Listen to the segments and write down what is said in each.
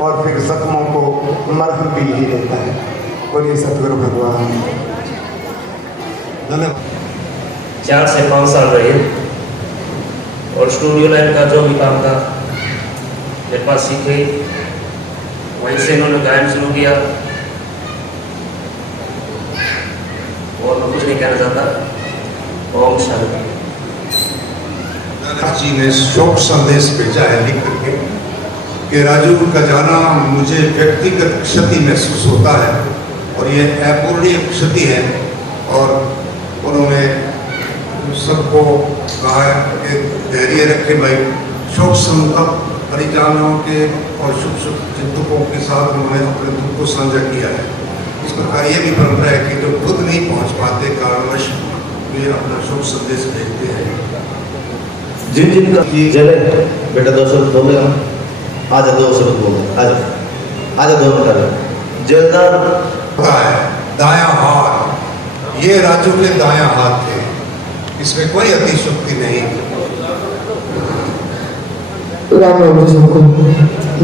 और फिर जख्मों को मरहम भी ही देता है। बोलिए सतगुरु भगवान। धन्यवाद। 4 से 5 साल रहे और स्टूडियो लाइन का जो भी काम था मेरे पास सीखे, वहीं से इन्होंने गायन शुरू किया। और मैं कुछ नहीं कहना चाहता। ओम शांति। जी ने शोक संदेश भेजा है लिख करके कि राजू का जाना मुझे व्यक्तिगत क्षति महसूस होता है और ये अपूरणीय क्षति है। और उन्होंने सबको कहा है कि धैर्य रखे भाई। शोक संतप्त परिजनों के और शुभ शुभ चिंतकों के साथ उन्होंने अपने दुख को साझा किया है। इस प्रकार ये भी बनता है कि जो खुद नहीं पहुंच पाते कारणवश वे अपना शोक संदेश भेजते हैं। जिन जिन का चले बेटा 2 शब्द बोले हम आज 2 शब्द बोले आज 2 मिनट जलदार है दाया हाथ, ये राजू के दाया हाथ थे, इसमें कोई अतिशोक्ति नहीं। राम राम जी सबको।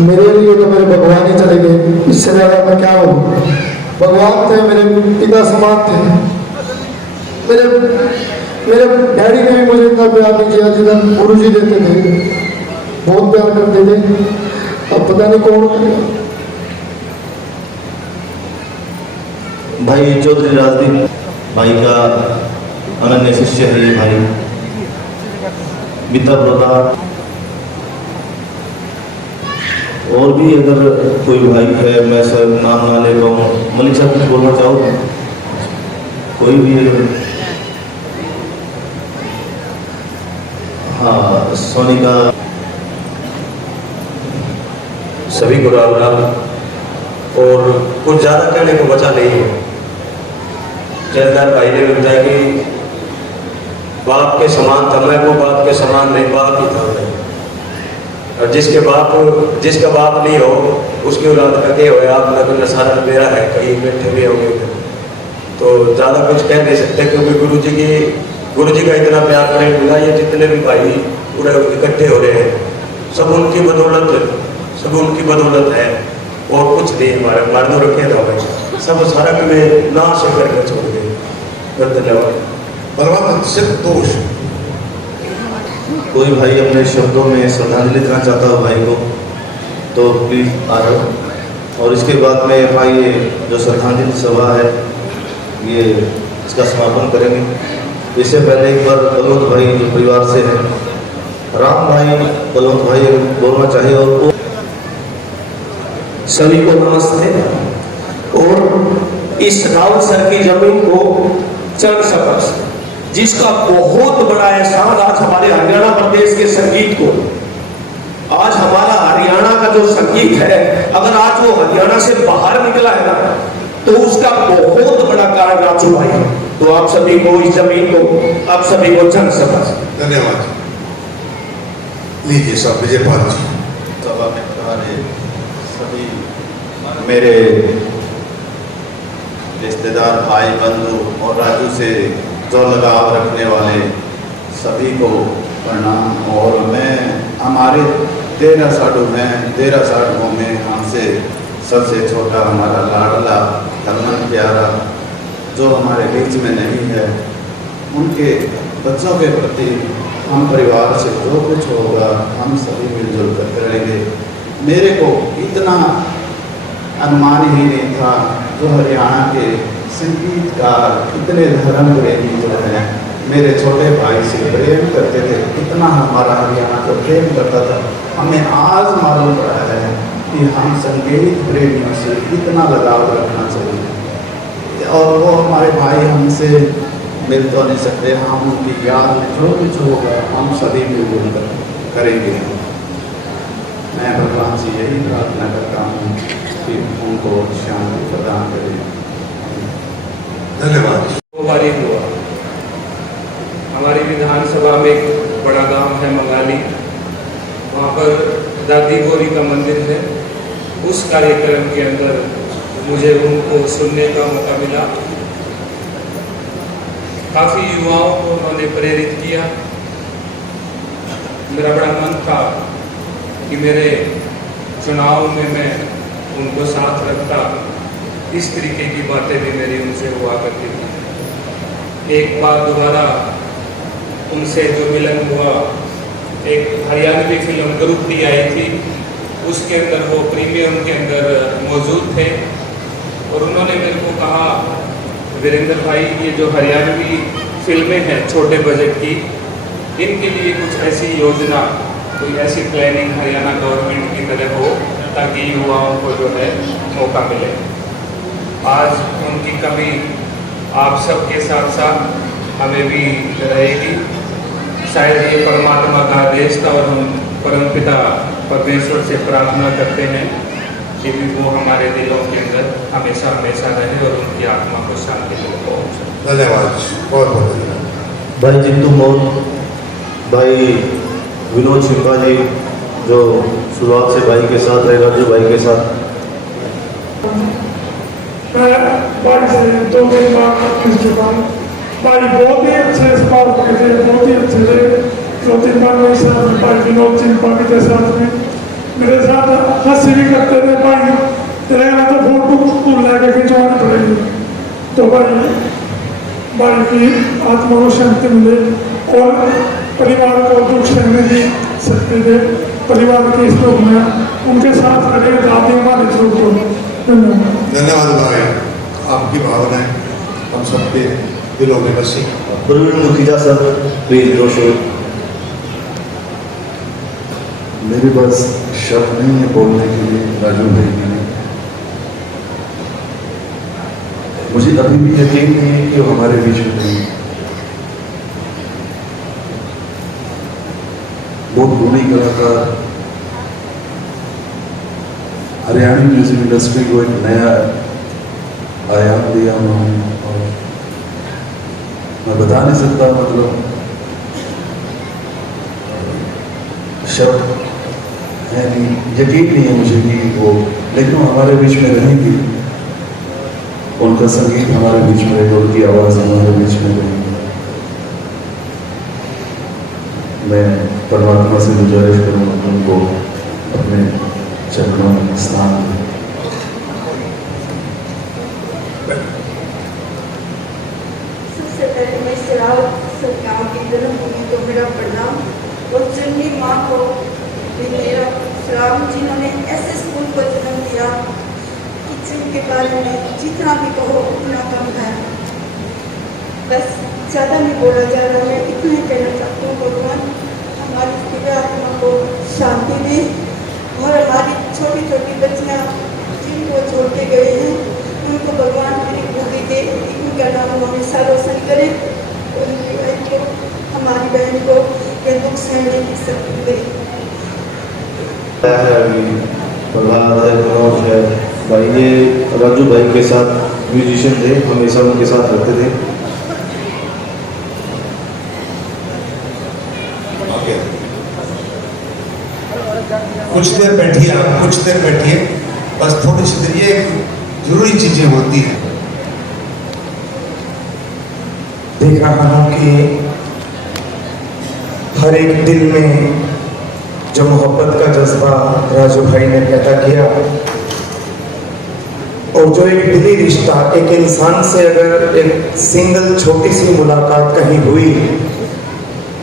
मेरे लिए तो मेरे भगवान ही चले गए, इससे ज्यादा मैं क्या बोलूं। भगवान थे, मेरे पिता समान थे। मेरे डैडी ने भी मुझे इतना प्यार नहीं किया जितना गुरु जी देते थे। बहुत प्यार करते थे। अब पता नहीं कौन भाई चौधरी राजदीप भाई का अनन्य शिष्य है ये भाई। मिता प्रताप और भी अगर कोई भाई है, मैं सर नाम ना ले पाऊँ। मलिक साहब कुछ बोलना चाहो? कोई भी अगर हाँ सोनिका सभी को राम राम। और कुछ ज़्यादा कहने को बचा नहीं है। जयदार भाई ने बताया कि बाप के समान था मैं, वो बाप के समान नहीं, बाप ही था मैं। और जिसका बाप नहीं हो उसकी औलाद का क्या हो, आप लगन सारा मेरा है, कहीं बैठे भी होंगे। तो ज़्यादा कुछ कह नहीं सकते क्योंकि गुरु जी का इतना प्यार प्रेम मिला। ये जितने भी भाई पूरे इकट्ठे हो रहे हैं सब उनकी बदौलत है और कुछ नहीं। हमारे मर्दों रखे ना भाई सब सारा भी मैं ना से करके छोड़ गए। धन्यवाद। बलवंत दोष कोई भाई अपने शब्दों में श्रद्धांजलि देना चाहता हो भाई को तो प्लीज आ जाओ। और इसके बाद में भाई ये जो श्रद्धांजलि सभा है ये इसका समापन करेंगे। इससे पहले एक बार बलवंत भाई जो परिवार से है, राम भाई बलवंत भाई बोलना चाहिए। और सभी को नमस्ते। और इस राउत सर की जमीन को चरण स्पर्श जिसका बहुत बड़ा एहसान आज हमारे हरियाणा प्रदेश के संगीत को, आज हमारा हरियाणा का जो संगीत है अगर आज वो हरियाणा से बाहर निकला है ना तो उसका बहुत बड़ा कारण राजू भाई है। तो आप सभी को इस जमीन को आप सभी को चरण स्पर्श। धन्यवाद। लीजिए सब विजयपाल जी। सभा में तुम्हारे सभी मेरे रिश्तेदार भाई बंधु और राजू से जो लगाव रखने वाले सभी को प्रणाम। और मैं हमारे 13 साढ़ू हैं, 13 साढ़ुओं में हमसे सबसे छोटा हमारा लाडला हरमन प्यारा जो हमारे बीच में नहीं है, उनके बच्चों के प्रति हम परिवार से जो कुछ होगा हम सभी मिलजुल कर करेंगे। मेरे को इतना अनुमान ही नहीं था जो हरियाणा के संगीतकार इतने धर्म प्रेमी जो है मेरे छोटे भाई से प्रेम करते थे, इतना हमारा हरियाणा को प्रेम करता था। हमें आज मालूम पड़ा है कि हम संगीत प्रेमियों से कितना लगाव रखना चाहिए। और वो हमारे भाई हमसे मिल तो नहीं सकते, हम उनकी याद में जो कुछ होगा हम सभी मिलजुल कर करेंगे। मैं भगवान से यही प्रार्थना करता हूँ कि उनको शांति प्रदान करें। धन्यवाद। हुआ हमारी विधानसभा में एक बड़ा गांव है मंगाली, वहाँ पर दादी गौरी का मंदिर है। उस कार्यक्रम के अंदर मुझे उनको सुनने का मौका मिला। काफ़ी युवाओं को उन्होंने प्रेरित किया। मेरा बड़ा मन था कि मेरे चुनाव में मैं उनको साथ रखता, इस तरीके की बातें भी मेरी उनसे हुआ करती थी। एक बार दोबारा उनसे जो मिलन हुआ, एक Haryanvi film group D I थी, उसके अंदर वो प्रीमियम के अंदर मौजूद थे और उन्होंने मेरे को कहा, वीरेंद्र भाई ये जो हरियाणवी फिल्में हैं छोटे बजट की, इनके लिए कुछ ऐसी योजना, कोई ऐसी प्लानिंग हरियाणा गवर्नमेंट की तरह हो ताकि युवाओं को जो है मौका मिले। आज उनकी कमी आप सबके साथ साथ हमें भी रहेगी। शायद ये परमात्मा का आदेश था और हम परमपिता परमेश्वर से प्रार्थना करते हैं कि भी वो हमारे दिलों के अंदर हमेशा हमेशा रहे और उनकी आत्मा को शांति मिले। धन्यवाद, बहुत बहुत धन्यवाद। भाई जिंदू मोहन, भाई विनोद सिंघा जी जो शुरुआत से भाई के साथ रहे, राजू भाई के साथ। मैं भाई से 2-3 बार मिल चुका हूँ। भाई बहुत ही अच्छे स्वभाव के थे, बहुत ही अच्छे थे। 2-3 बार मेरे साथ भाई विनोद सिंह के साथ में मेरे साथ हंसी भी करते थे। भाई रहना तो फोटो लेकर खिंचवानी पड़ेगी, तो भाई की आत्मा को शांति मिले और परिवार को दुख सहने की सकते थे। परिवार के इस लोग में उनके साथ खड़े दादी हमारे लोग को धन्यवाद भाई, आपकी भावनाएं हम सबके दिलों में बसी। प्रवीण मुखिजा सर प्लीज जोशो। मेरे पास शब्द नहीं है बोलने के लिए राजू भाई के लिए। मुझे अभी भी यकीन नहीं है कि वो हमारे बीच में नहीं है। बहुत गुणी कलाकार, हरियाणवी म्यूजिक इंडस्ट्री को एक नया आयाम दिया उन्होंने, और मैं बता नहीं सकता, मतलब शब्द है नहीं, यकीन नहीं है मुझे कि वो, लेकिन वो हमारे बीच में रहेंगी। उनका संगीत हमारे बीच में रहेगा, उनकी आवाज़ हमारे बीच में रहेगी। मैं परमात्मा से गुजारिश करूँगा उनको अपने चरणों में स्थान दें। सबसे पहले मैं सिराव सरकार की जन्मभूमि को मेरा प्रणाम, और चुन्नी माँ को भी मेरा सलाम, जिन्होंने ऐसे स्कूल को जन्म दिया कि जिनके बारे में जितना भी कहो उतना कम है। बस ज़्यादा नहीं बोला जा रहा, मैं इतना कहना चाहती हूँ, भगवान हमारी दिव्य आत्मा को शांति दे और हमारी छोटी छोटी बच्चियाँ जिनको छोड़ के गए हैं उनको भगवान मेरी बुद्धि दे, उनका नाम हमेशा रोशन करे और उनकी बहन को, हमारी बहन को यह दुख सहने की शक्ति दे। प्रहलाद है, मनोज है, भाई ये राजू भाई के साथ म्यूजिशियन थे, हमेशा उनके साथ रहते थे। कुछ देर बैठिए आप, कुछ देर बैठिए, बस थोड़ी सी देर, ये जरूरी चीजें होती हैं। देख रहा हूँ कि हर एक दिल में जो मोहब्बत का जज्बा राजू भाई ने पैदा किया, और जो एक दिली रिश्ता, एक इंसान से अगर एक सिंगल छोटी सी मुलाकात कहीं हुई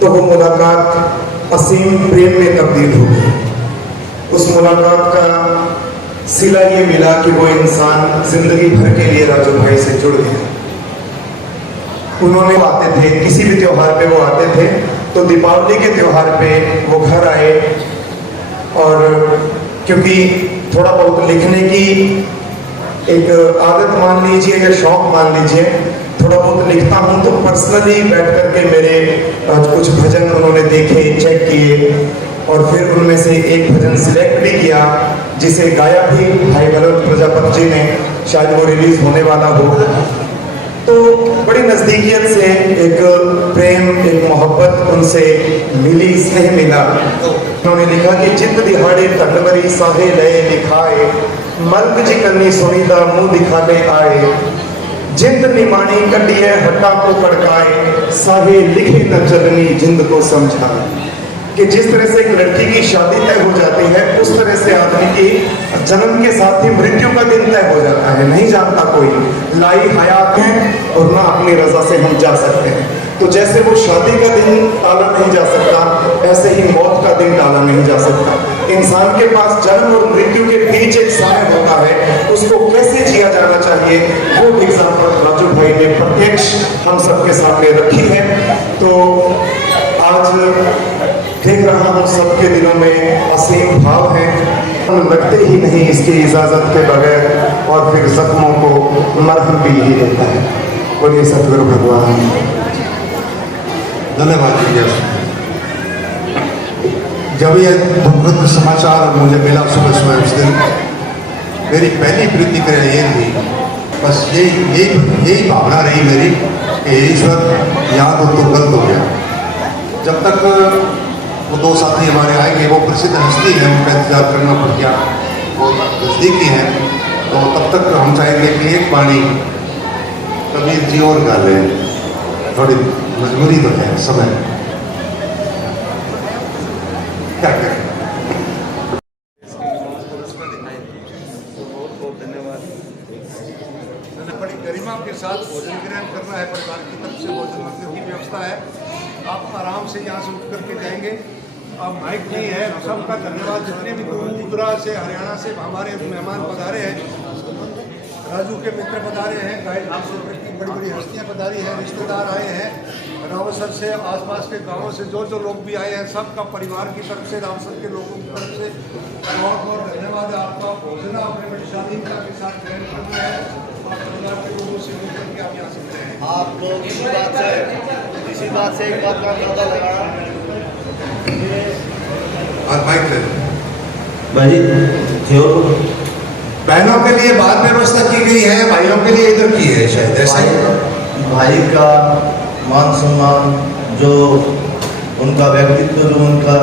तो वो मुलाकात असीम प्रेम में तब्दील हो गई। उस मुलाकात का सिला ये मिला कि वो इंसान जिंदगी भर के लिए राजू भाई से जुड़ गया। उन्होंने आते थे, किसी भी त्योहार पे वो आते थे, तो दीपावली के त्योहार पे वो घर आए, और क्योंकि थोड़ा बहुत लिखने की एक आदत मान लीजिए या शौक मान लीजिए, थोड़ा बहुत लिखता हूँ, तो पर्सनली बैठ करके मेरे कुछ भजन उन्होंने देखे, चेक किए, और फिर उनमें से एक भजन सिलेक्ट भी किया जिसे गाया भी भाई बलवंत प्रजापति जी ने, शायद वो रिलीज होने वाला हो। तो बड़ी नज़दीकियत से एक प्रेम, एक मोहब्बत उनसे मिली, स्नेह मिला। उन्होंने लिखा कि जित दिहाड़े तकबरी साहे लय लिखाए, मर्ग जी करनी सुनीदा मुंह दिखाने आए, जिंद निमाणी कटिए हट्टा को कड़काए, साहे लिखे न चलनी जिंद को समझाए। कि जिस तरह से एक लड़की की शादी तय हो जाती है, उस तरह से आदमी की जन्म के साथ ही मृत्यु का दिन तय हो जाता है। नहीं जानता कोई, लाई हयात है और ना अपनी रजा से हम जा सकते हैं। तो जैसे वो शादी का दिन टाला नहीं जा सकता, ऐसे ही मौत का दिन टाला नहीं जा सकता। इंसान के पास जन्म और मृत्यु के बीच एक समय होता है, उसको कैसे जिया जाना चाहिए, वो एग्जाम्पल राजू भाई ने प्रत्यक्ष हम सबके सामने रखी है। तो आज देख रहा हूँ सबके दिलों में असीम भाव है, हम लगते ही नहीं इसकी इजाजत के बगैर, और फिर जख्मों को मरहम भी ही देता है। बोलिए सतगुरु भगवान। धन्यवाद जी। जब ये दुखद समाचार मुझे मिला सुबह सुबह उस दिन, मेरी पहली प्रतिक्रिया ये थी, बस यही भावना रही मेरी कि ईश्वर याद हो तो गलत हो गया। जब तक वो दो साथी हमारे आएंगे, वो प्रसिद्ध हस्ती है, उनका इंतजार करना पड़ गया, वो नज़दीकी हैं, तो तब तक हम चाहेंगे कि एक बाणी कबीर जी और गा लें। थोड़ी मजबूरी तो है, समय क्या करें। बड़ी गरिमा के साथ भोजन ग्रहण करना है, परिवार की तरफ से भोजन मंदिर की व्यवस्था है। आप आराम से यहाँ से उठ करके जाएंगे। अब माइक नहीं है, सबका धन्यवाद। जितने भी दूर से हरियाणा से हमारे मेहमान पधारे हैं, राजू के मित्र पधारे हैं, गाइड की बड़ी बड़ी हस्तियाँ पधारी हैं, रिश्तेदार आए हैं, रावसर से आसपास के गांवों से जो लोग भी आए हैं, सबका परिवार की तरफ से, रावसर के लोगों की तरफ से बहुत बहुत धन्यवाद है आपका। भोजन आपने बड़ी शालीनता के साथ ग्रहण करना है और परिवार के लोगों से मिलकर के आप यहाँ सकते हैं। आप लोग इसी बात से एक बात का अंदाजा लगाना। बहनों के लिए बाद में व्यवस्था की गई है, भाइयों के लिए इधर की है शायद, ऐसा ही। भाई का मान सम्मान, जो उनका व्यक्तित्व, जो उनका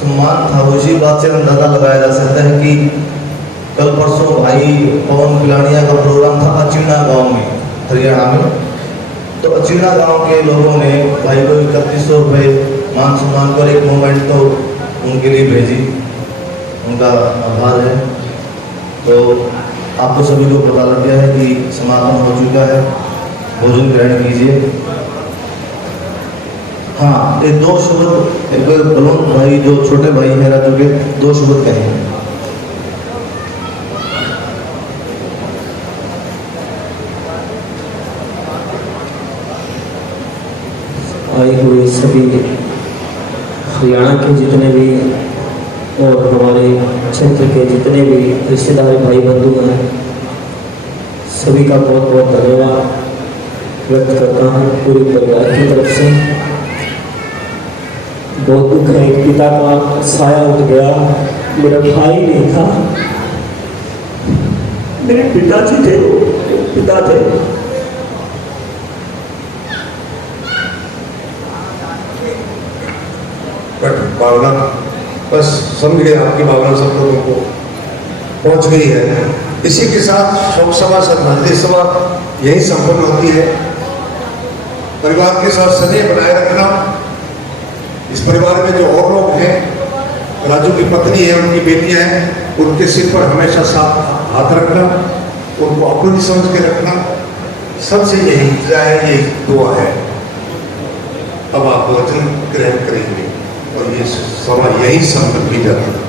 सम्मान था, उसी बात से अंदाजा लगाया जा सकता है कि कल परसों भाई पवन पिलानिया का प्रोग्राम था अचीना गांव में, हरियाणा में। तो अचीना गांव के लोगों ने भाई को 3100 रुपये मान सम्मान पर एक मोमेंट तो उनके लिए भेजी, उनका आभार है। तो आपको सभी को पता लग गया है कि समापन हो चुका है, भोजन ग्रहण कीजिए। हाँ, ये दो शब्द एक बलवंत भाई जो छोटे भाई हैं राजू के, दो शब्द कहेंगे। आए हुए सभी हरियाणा के जितने भी और हमारे क्षेत्र के जितने भी रिश्तेदार भाई बंधु हैं, सभी का बहुत बहुत धन्यवाद व्यक्त करता हूँ पूरे परिवार की तरफ से। बहुत दुख है, एक पिता का साया उठ गया। मेरा भाई नहीं था, मेरे पिताजी थे, वो पिता थे। भावना बस समझ गए, आपकी भावना सब लोगों को पहुंच गई है। इसी के साथ शोक सभा, श्रद्धांजलि सभा यही संपन्न होती है। परिवार के साथ स्नेह बनाए रखना। इस परिवार में जो और लोग हैं, राजू की पत्नी है, उनकी बेटियां हैं, उनके सिर पर हमेशा साथ हाथ रखना, उनको अपनी समझ के रखना, सबसे यही यही दुआ है। अब आप वचन ग्रहण करेंगे और ये सभा यही संपन्न की जाती है।